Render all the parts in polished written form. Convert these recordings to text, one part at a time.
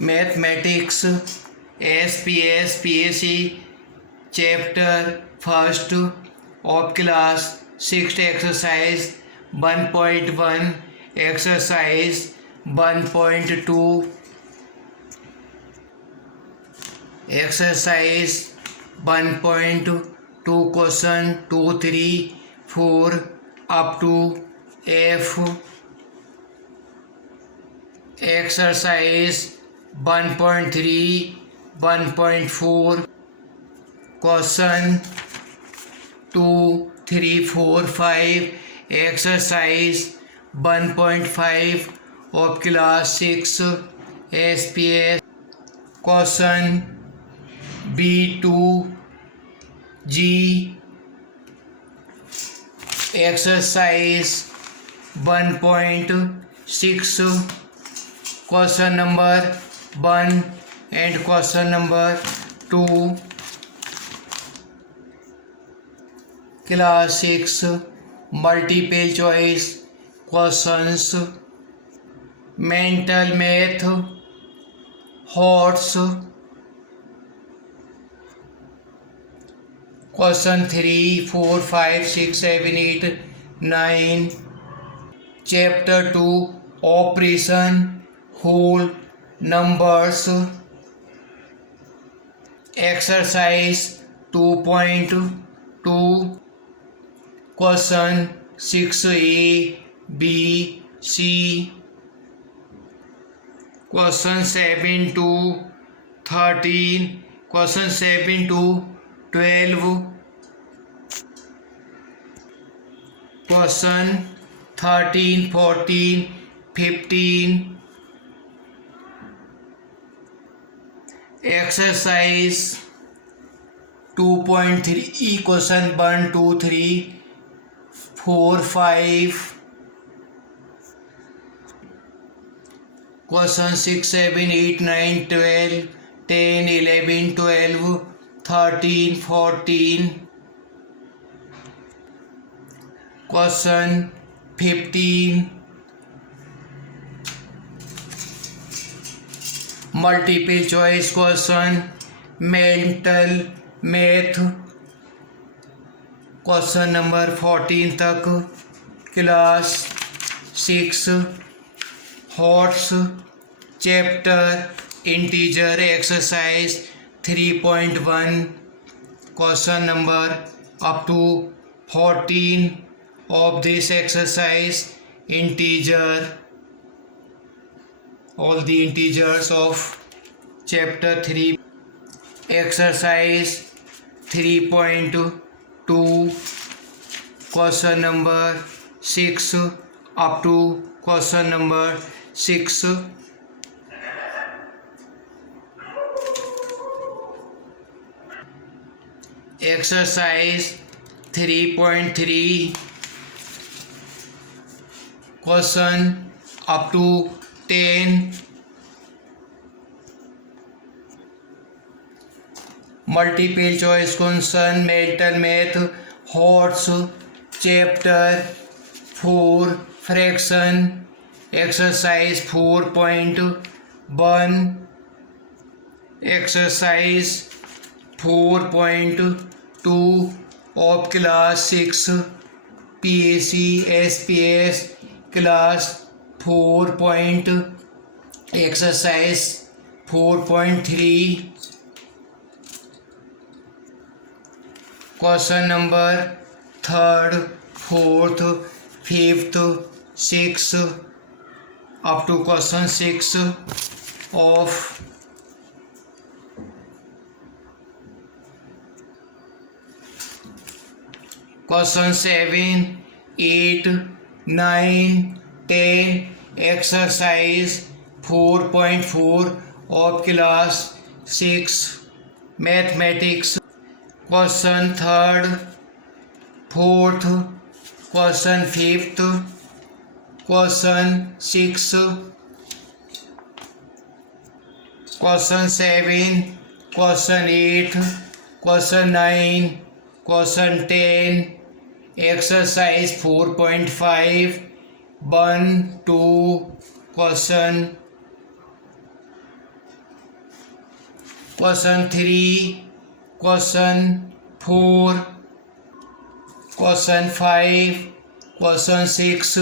Mathematics SPS PAC chapter first of class 6 exercise 1.1 exercise 1.2 exercise 1.2 question 2 3 4 up to F exercise 1.3 1.4 question 2 3 4 5 exercise 1.5 of class 6 SPS question B2 G exercise 1.6 question number 1 and question number 2 class 6 multiple choice questions mental math horse question 3 4 5 6 7 8 9 chapter 2 operation whole numbers exercise 2.2 question 6A B C question 7 to 13 question 7 to 12 question 13 14 15 exercise 2.3 question 1 2 3 4 5 question 6 7 8 9 12 10 11 12 13 14 question 15 multiple choice question mental math question number 14 तक class 6 हॉर्स chapter integer exercise 3.1 question number up to 14 of this exercise integer all the integers of chapter 3 exercise 3.2 question number 6 up to question number 6 exercise 3.3 question up to 10 multiple choice question mental math horse chapter 4 fraction exercise 4.1 exercise 4.2 of class 6 PAC SPS class 4. exercise 4.3 question number 3rd 4th 5th 6th up to question 6 of question 7 8 9 10 exercise 4.4 of class 6 mathematics question 3rd 4th question 5th question 6 question 7 question 8 question 9 question 10 exercise 4.5 1 2 question Question 3, question 4, question 5, question 6,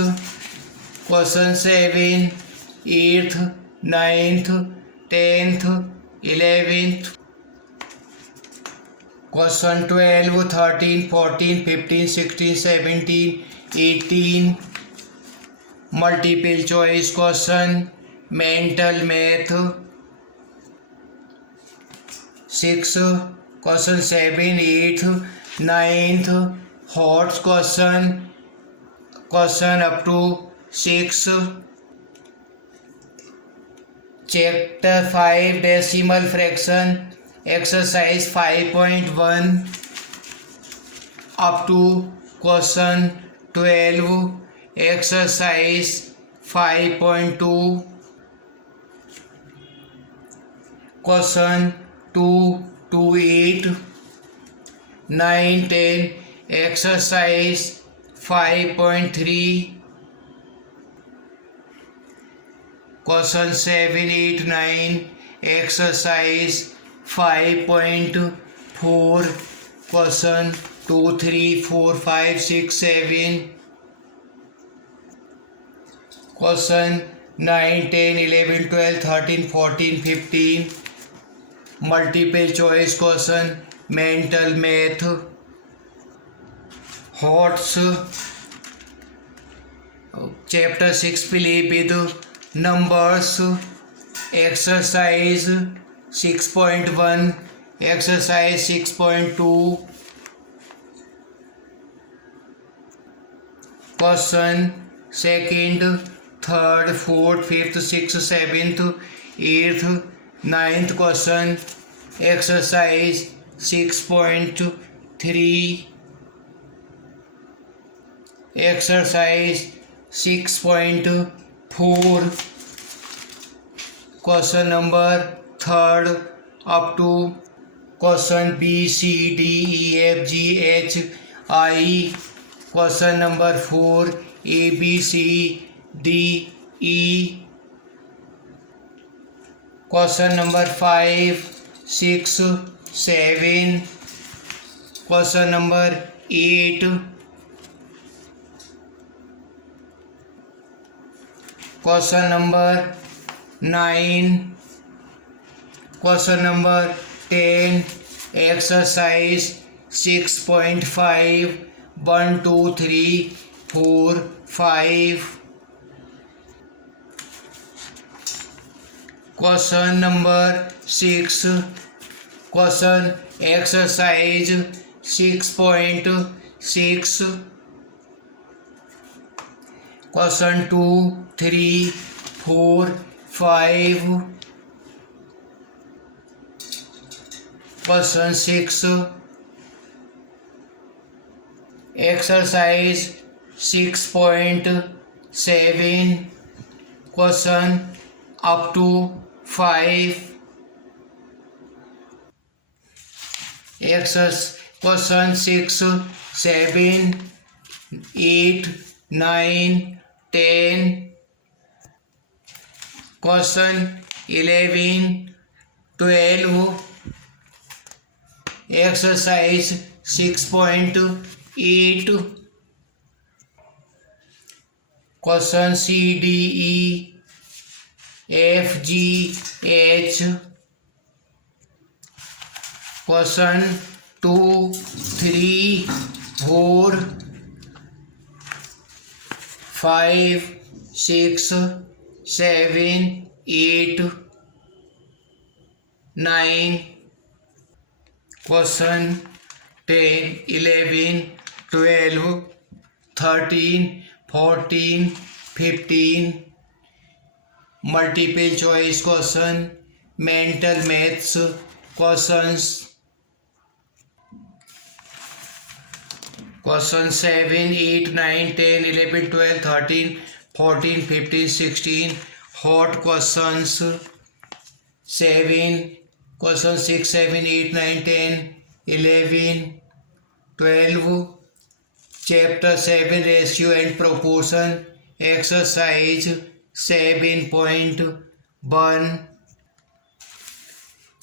question 7, 8th, 9th, 10th, 11th, question 12, 13, 14, 15, 16, 17, 18, multiple choice question, mental math, 6, question 7, 8, 9th, hot question up to 6, chapter 5, decimal fraction, exercise 5.1 up to question 12, exercise 5.2, question 2 to 8, 9, 10, exercise 5.3, question 7, 8, 9, exercise 5.4, question 2, 3, 4, 5, 6, 7, question 9, 10, 11, 12, 13, 14, 15, multiple choice question, mental math, HOTS, chapter 6 play with numbers, exercise 6.1, exercise 6.2, question 2nd, 3rd, 4th, 5th, 6th, 7th, 8th, 9th question, exercise 6.3, exercise 6.4, question number 3rd up to question B, C, D, E, F, G, H, I, question number 4, A, B, C, D, E, question number 5, 6, 7, question number 8, question number 9, question number 10, exercise 6.5, 1, 2, 3, 4, 5, question number 6, question exercise 6.6, question 2, 3, 4, 5, question 6, exercise 6.7, question up to 5, exercise question 6, 7, 8, 9, 10, question 11, 12, exercise 6.8, question C, D, E, F, G, H, question 2, 3, 4, 5, 6, 7, 8, 9, question 10, 11, 12, 13, 14, 15, multiple choice question, mental maths questions, question 7, 8, 9, 10, 11, 12, 13, 14, 15, 16, hot questions, 7, question 6, 7, 8, 9, 10, 11, 12, chapter 7 ratio and proportion, exercise 7.1,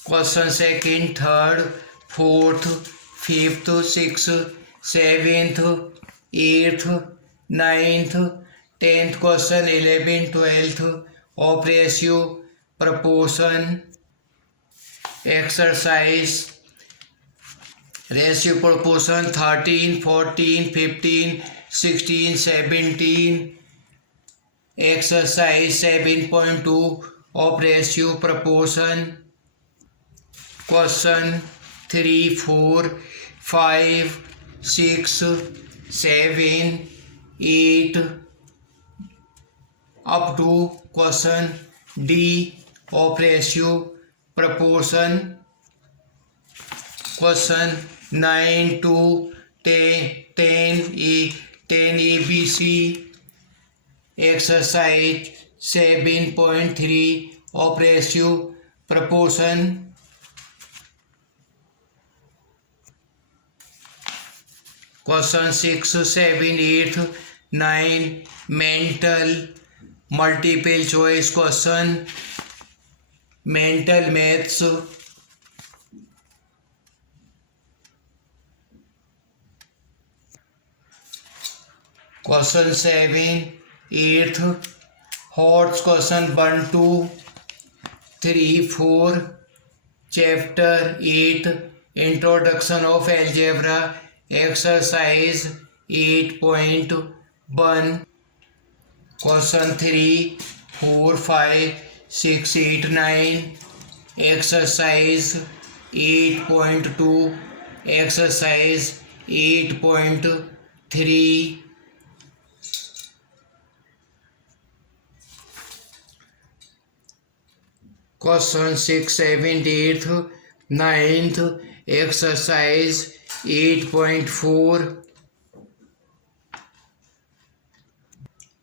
Question second, third, fourth, fifth, sixth, seventh, eighth, ninth, 10th question, 11th, 12th of ratio, proportion, exercise, ratio proportion 13, 14, 15, 16, 17, exercise 7.2 of ratio proportion, question 3, 4, 5, 6, 7, 8 up to question D of ratio proportion, question 9 to 10 ABC, exercise 7.3 of ratio proportion, question 6, 7, 8, 9 mental multiple choice question, mental maths, question 7, 8, horse question 1, 2, 3, 4, chapter 8, introduction of algebra, exercise 8.1, question 3, 4, 5, 6, 8, 9, exercise 8.2, exercise 8.3, question 6, 7, 8, 9th, exercise 8.4,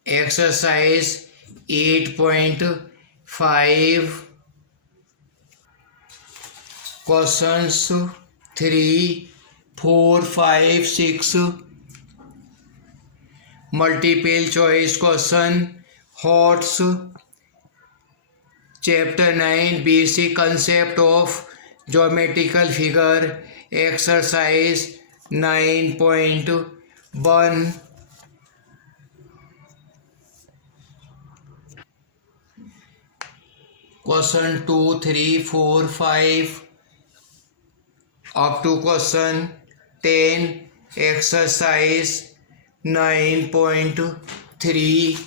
exercise 8.5, questions 3, 4, 5, 6, multiple choice question, horse, chapter 9, basic concept of geometrical figure, exercise 9.1, question 2, 3, 4, 5 up to question 10, exercise 9.3,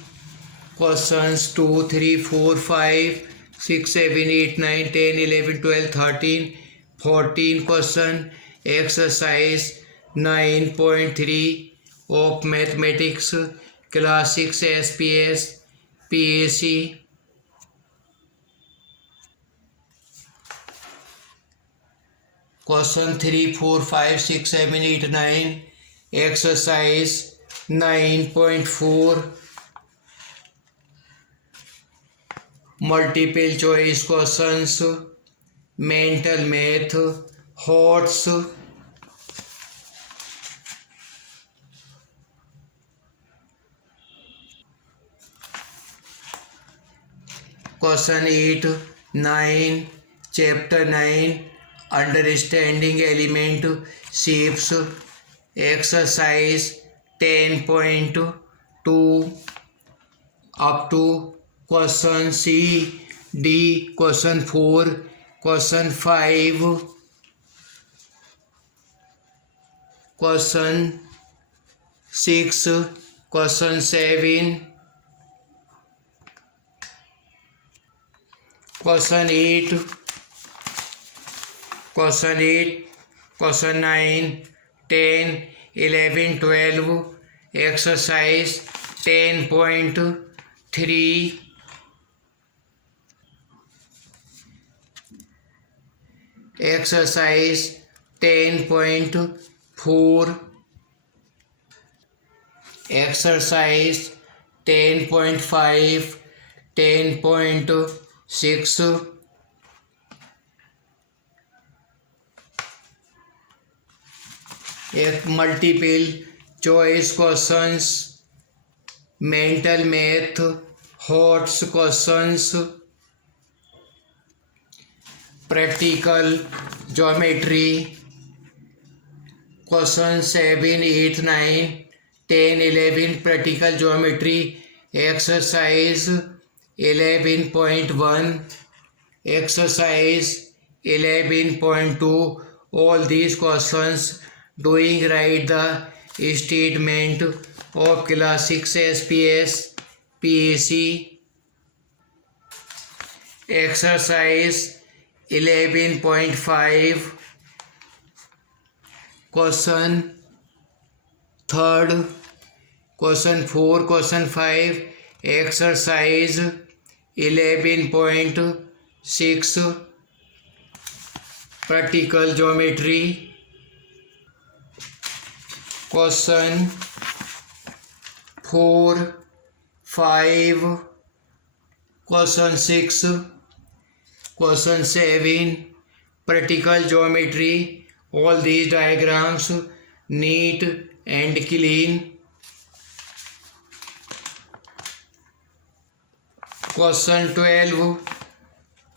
questions 2, 3, 4, 5, 6, 7, 8, 9, 10, 11, 12, 13, 14 question, exercise 9.3 of mathematics, class 6 SPS, PAC. Question 3, 4, 5, 6, 7, 8, 9, exercise 9.4, multiple choice questions, mental math, horse, question 8, 9, chapter 9, understanding element shapes, exercise 10.2 up to question C, D, question 4, question 5, question 6, question 7, question 8, question 8, question 9, 10, 11, 12, exercise 10.3, exercise 10.4, exercise 10.5, 10.6, multiple choice questions, mental math, horse questions, practical geometry question 7, 8, 9, 10, 11 practical geometry exercise 11.1 exercise 11.2 all these questions doing write the statement of class 6 SPS PAC exercise 11.5 question 3rd question 4 question 5 exercise 11.6 practical geometry question 4 5 question 6 question 7 practical geometry all these diagrams neat and clean question 12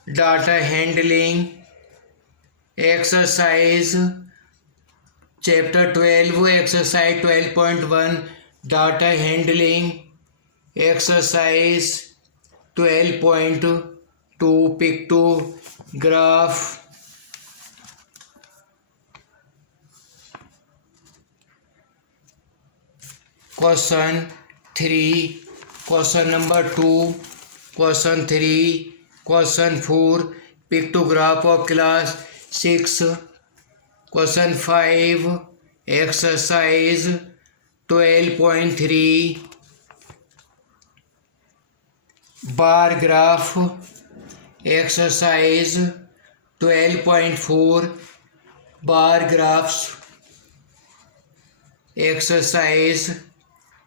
data handling exercise chapter 12 exercise 12.1 data handling exercise 12.2 pictograph question 3 question number 2 question 3 question 4 pictograph of class 6 question 5 exercise 12.3 bar graph exercise 12.4 bar graphs exercise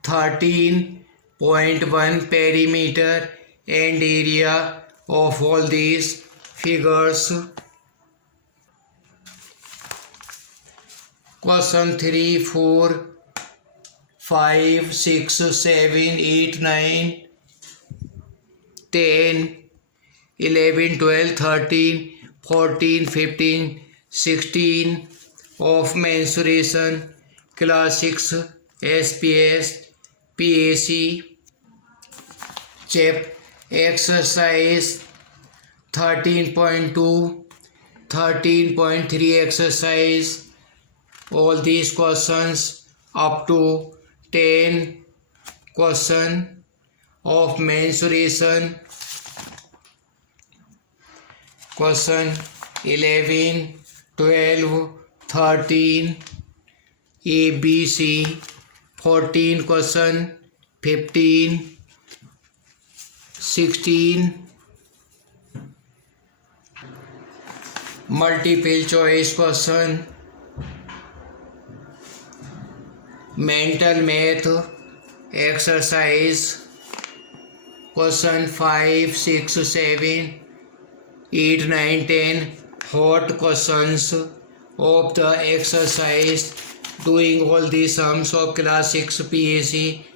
13.1 perimeter and area of all these figures question 3 4 5 6 7 8 9 10 11 12 13 14 15 16 of mensuration class 6 SPS PAC chapter exercise 13.2 13.3 exercise all these questions up to 10 question of mensuration question 11 12 13 ABC 14 question 15 16 multiple choice question mental math exercise question 5 6 7 8 9 10 hot questions of the exercise doing all the sums of class 6 PAC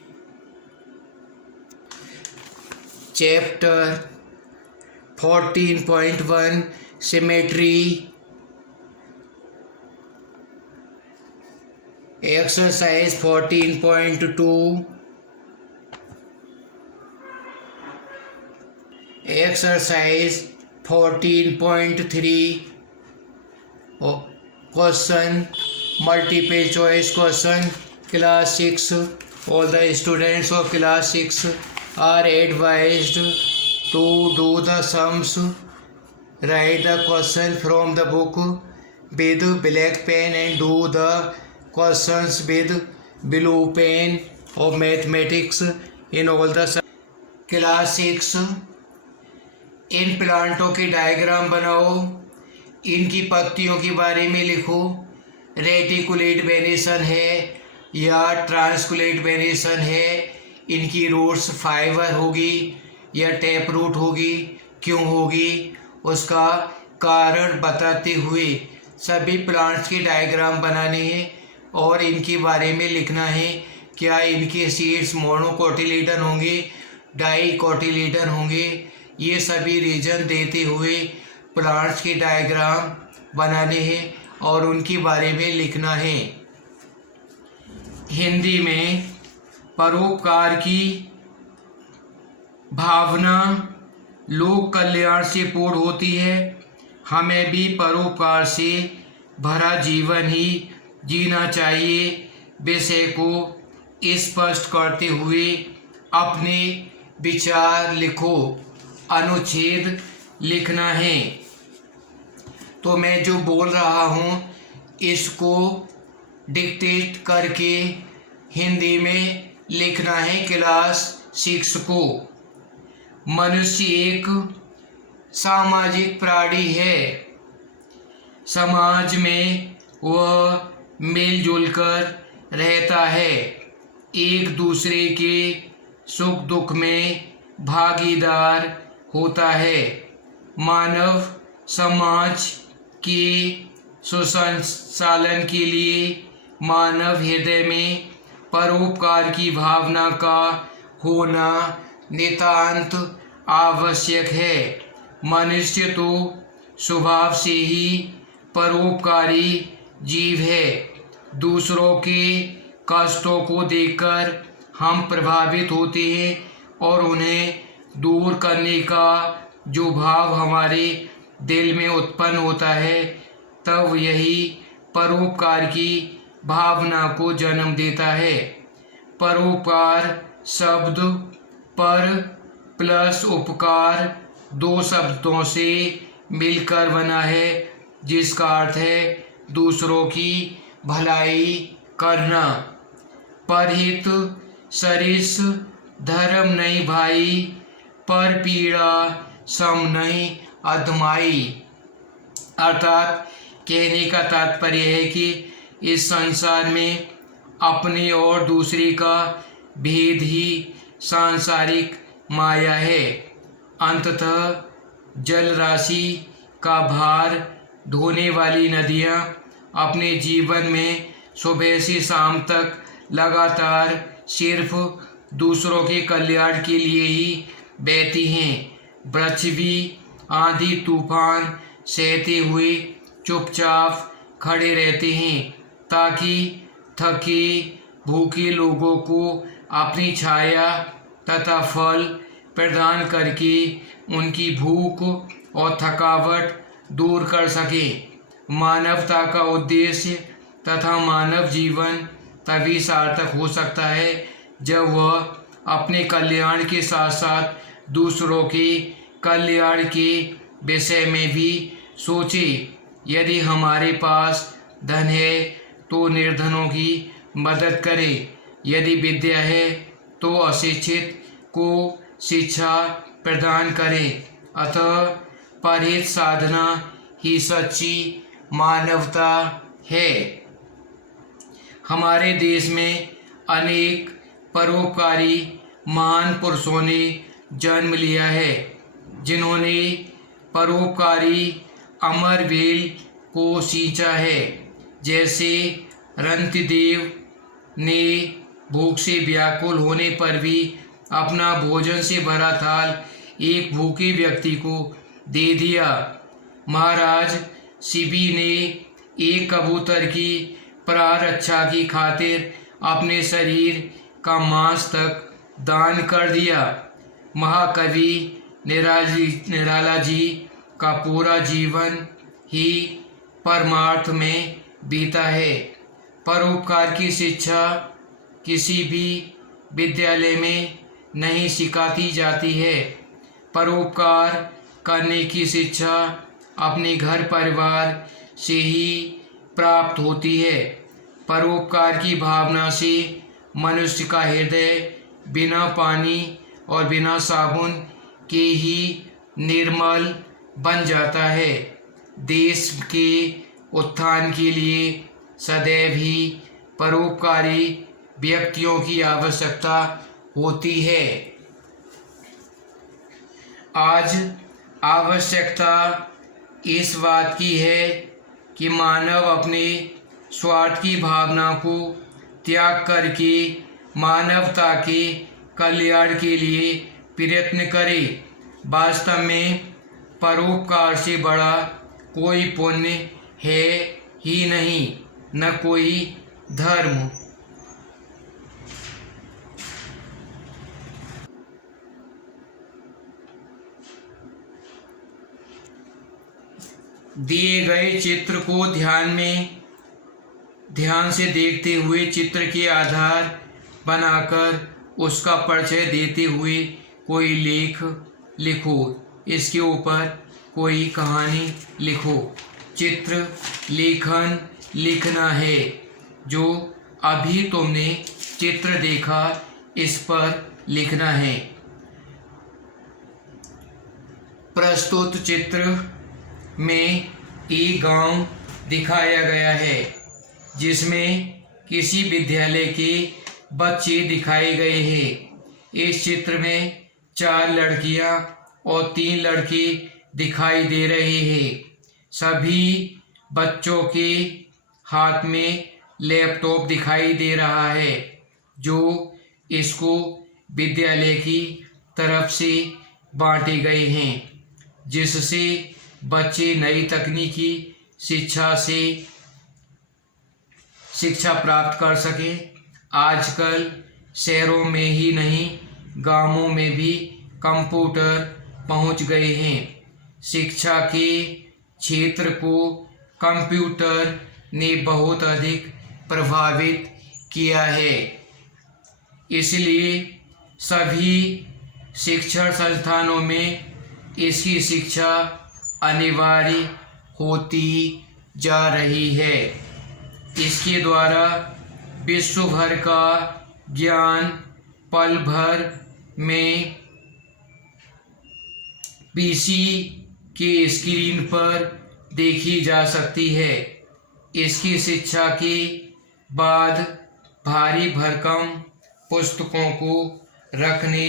chapter 14.1 symmetry exercise 14.2 exercise 14.3 question multiple choice question class 6 all the students of class 6 are advised to do the sums write the question from the book with black pen and do the questions with blue pen of mathematics in all the class 6 इन प्लांटों के diagram बनाओ इनकी पत्तियों के बारे में लिखो reticulate venation है या ट्रांसकुलेट वेनेशन है इनकी रूट्स फाइबर होगी या टैप रूट होगी क्यों होगी उसका कारण बताते हुए सभी प्लांट्स के डायग्राम बनाने हैं और इनके बारे में लिखना है क्या इनके सीड्स मोनोकोटिलेडन होंगे डाई कोटिलेडन होंगे ये सभी रीजन देते हुए प्लांट्स के डायग्राम बनाने हैं और उनके बारे में लिखना है। हिंदी में परोपकार की भावना लोक कल्याण से पूर्ण होती है। हमें भी परोपकार से भरा जीवन ही जीना चाहिए। विषय को स्पष्ट करते हुए अपने विचार लिखो। अनुच्छेद लिखना है। तो मैं जो बोल रहा हूँ इसको डिक्टेट करके हिंदी में लिखना है क्लास 6 को। मनुष्य एक सामाजिक प्राणी है। समाज में वह मिलजुल कर रहता है, एक दूसरे के सुख दुख में भागीदार होता है। मानव समाज के सुसंचालन के लिए मानव हृदय में परोपकार की भावना का होना नितांत आवश्यक है। मनुष्य तो स्वभाव से ही परोपकारी जीव है। दूसरों के कष्टों को देखकर हम प्रभावित होते हैं और उन्हें दूर करने का जो भाव हमारे दिल में उत्पन्न होता है, तब यही परोपकार की भावना को जन्म देता है। परोपकार शब्द पर प्लस उपकार 2 शब्दों से मिलकर बना है, जिसका अर्थ है दूसरों की भलाई करना। परहित सरिस धर्म नहीं भाई, पर पीड़ा सम नहीं अधमाई। अर्थात कहने का तात्पर्य है कि इस संसार में अपने और दूसरे का भेद ही सांसारिक माया है। अंततः जल राशि का भार ढोने वाली नदियाँ अपने जीवन में सुबह से शाम तक लगातार सिर्फ दूसरों के कल्याण के लिए ही बहती हैं। वृक्ष भी आंधी तूफान सहते हुए चुपचाप खड़े रहते हैं, ताकि थके भूखे लोगों को अपनी छाया तथा फल प्रदान करके उनकी भूख और थकावट दूर कर सके। मानवता का उद्देश्य तथा मानव जीवन तभी सार्थक हो सकता है जब वह अपने कल्याण के साथ साथ दूसरों के कल्याण के विषय में भी सोचे। यदि हमारे पास धन है तो निर्धनों की मदद करें, यदि विद्या है तो अशिक्षित को शिक्षा प्रदान करें। अतः परहित साधना ही सच्ची मानवता है। हमारे देश में अनेक परोपकारी महान पुरुषों ने जन्म लिया है, जिन्होंने परोपकारी अमरवेल को सींचा है। जैसे रंतिदेव ने भूख से व्याकुल होने पर भी अपना भोजन से भरा थाल एक भूखे व्यक्ति को दे दिया। महाराज शिबी ने एक कबूतर की प्राण रक्षा की खातिर अपने शरीर का मांस तक दान कर दिया। महाकवि निराला जी का पूरा जीवन ही परमार्थ में बीता है। परोपकार की शिक्षा किसी भी विद्यालय में नहीं सिखाती जाती है। परोपकार करने की शिक्षा अपने घर परिवार से ही प्राप्त होती है। परोपकार की भावना से मनुष्य का हृदय बिना पानी और बिना साबुन के ही निर्मल बन जाता है। देश के उत्थान के लिए सदैव ही परोपकारी व्यक्तियों की आवश्यकता होती है। आज आवश्यकता इस बात की है कि मानव अपने स्वार्थ की भावना को त्याग करके मानवता के कल्याण के लिए प्रयत्न करे। वास्तव में परोपकार से बड़ा कोई पुण्य है ही नहीं, न कोई धर्म। दिए गए चित्र को ध्यान से देखते हुए चित्र के आधार बनाकर उसका परिचय देते हुए कोई लेख लिखो। इसके ऊपर कोई कहानी लिखो। चित्र लेखन लिखना है। जो अभी तुमने चित्र देखा इस पर लिखना है। प्रस्तुत चित्र में एक गांव दिखाया गया है जिसमें किसी विद्यालय के बच्चे दिखाए गए हैं। इस चित्र में 4 लड़कियां और 3 लड़के दिखाई दे रहे हैं। सभी बच्चों के हाथ में लैपटॉप दिखाई दे रहा है जो इसको विद्यालय की तरफ से बांटे गए हैं, जिससे बच्चे नई तकनीकी शिक्षा प्राप्त कर सके। आजकल शहरों में ही नहीं, गांवों में भी कंप्यूटर पहुंच गए हैं। शिक्षा के क्षेत्र को कंप्यूटर ने बहुत अधिक प्रभावित किया है। इसलिए सभी शिक्षण संस्थानों में इसकी शिक्षा अनिवार्य होती जा रही है। इसके द्वारा विश्व भर का ज्ञान पल भर में पीसी के स्क्रीन पर देखी जा सकती है। इसकी शिक्षा के बाद भारी भरकम पुस्तकों को रखने,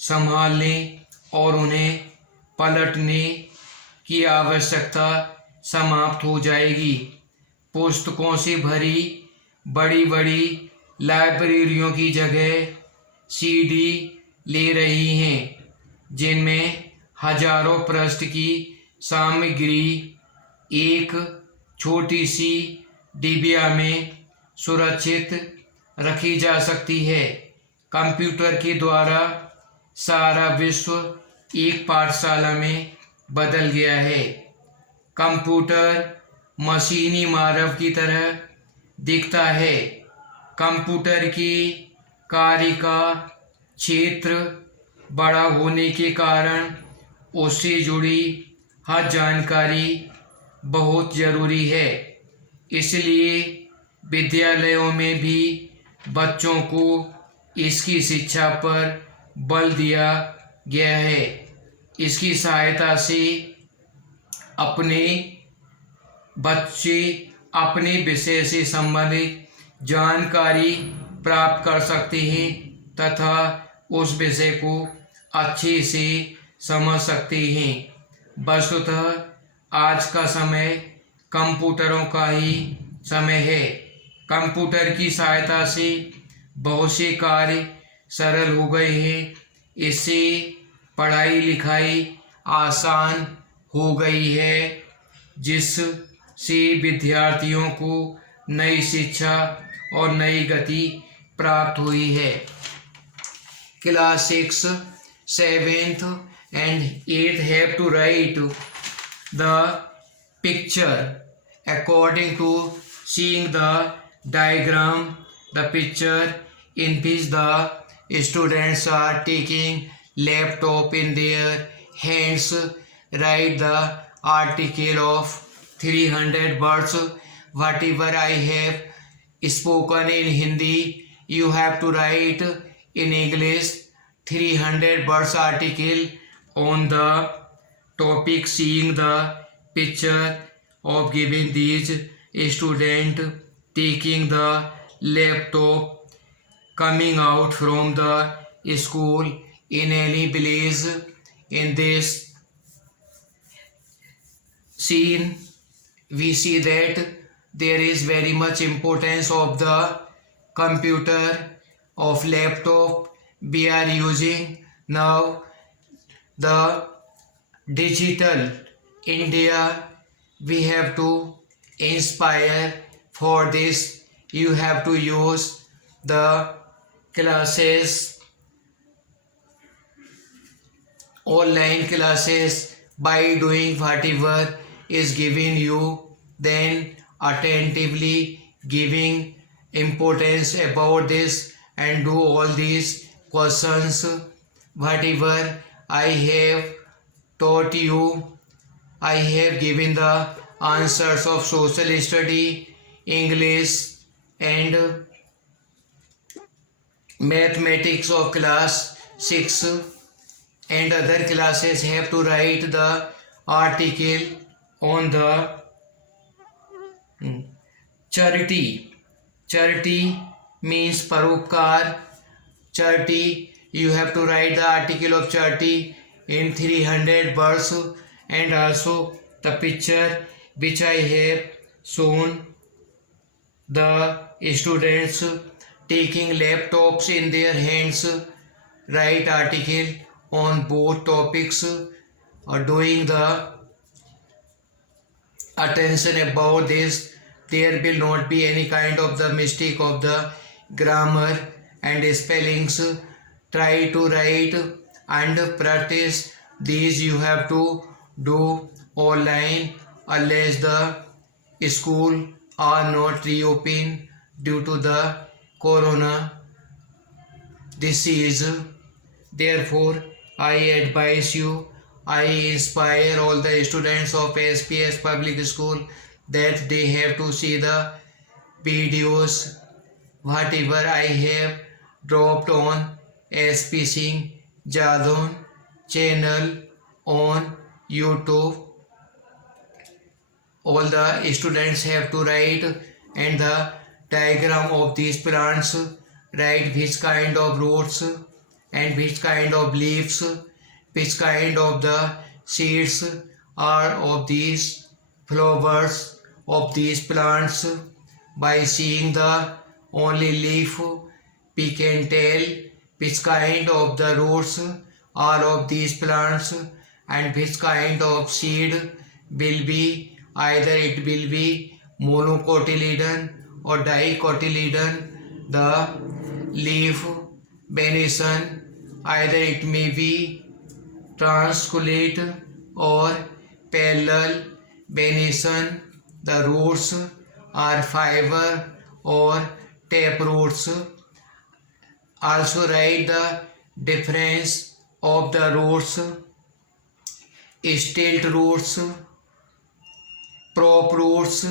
संभालने और उन्हें पलटने की आवश्यकता समाप्त हो जाएगी। पुस्तकों से भरी बड़ी बड़ी लाइब्रेरियों की जगह सीडी ले रही हैं, जिनमें हजारों पृष्ठ की सामग्री एक छोटी सी डिबिया में सुरक्षित रखी जा सकती है। कंप्यूटर के द्वारा सारा विश्व एक पाठशाला में बदल गया है। कंप्यूटर मशीनी मानव की तरह दिखता है। कंप्यूटर के कार्य का क्षेत्र बड़ा होने के कारण उससे जुड़ी हर जानकारी बहुत ज़रूरी है। इसलिए विद्यालयों में भी बच्चों को इसकी शिक्षा पर बल दिया गया है। इसकी सहायता से अपने बच्चे अपने विषय से संबंधित जानकारी प्राप्त कर सकते हैं तथा उस विषय को अच्छे से समझ सकते हैं। वस्तुतः आज का समय कंप्यूटरों का ही समय है। कंप्यूटर की सहायता से बहुत से कार्य सरल हो गए हैं। इससे पढ़ाई लिखाई आसान हो गई है, जिससे विद्यार्थियों को नई शिक्षा और नई गति प्राप्त हुई है। Class 6, 7th and 8th have to write the picture according to seeing the diagram, the picture in which the students are taking laptop in their hands. Write the article of 300 words. Whatever I have spoken in Hindi, you have to write in English 300 words article on the topic seeing the picture of giving these student taking the laptop coming out from the school in any village. In this scene we see that there is very much importance of the computer, of laptop we are using now. The digital India. We have to inspire. For this, you have to use the classes, online classes, by doing whatever is given you, then attentively giving importance about this and do all these questions. Whatever I have taught you, I have given the answers of social study, English, and mathematics of class 6, and other classes have to write the article on the charity. Charity means parupkar. Charity, you have to write the article of charity in 300 words, and also the picture which I have shown, the students taking laptops in their hands, write article on both topics, or doing the attention about this. There will not be any kind of the mistake of the grammar and spellings. Try to write and practice these. You have to do online unless the school are not reopened due to the corona disease. Therefore, I advise you, I inspire all the students of SPS Public School that they have to see the videos whatever I have dropped on SP Singh Jadon channel on YouTube. All the students have to write and the diagram of these plants, write which kind of roots and which kind of leaves, which kind of the seeds are of these flowers of these plants. By seeing the only leaf, we can tell which kind of the roots are of these plants and which kind of seed will be, either it will be monocotyledon or dicotyledon. The leaf venation, either it may be transculate or parallel venation. The roots are fiber or tap roots. Also write the difference of the roots: stilt roots, prop roots,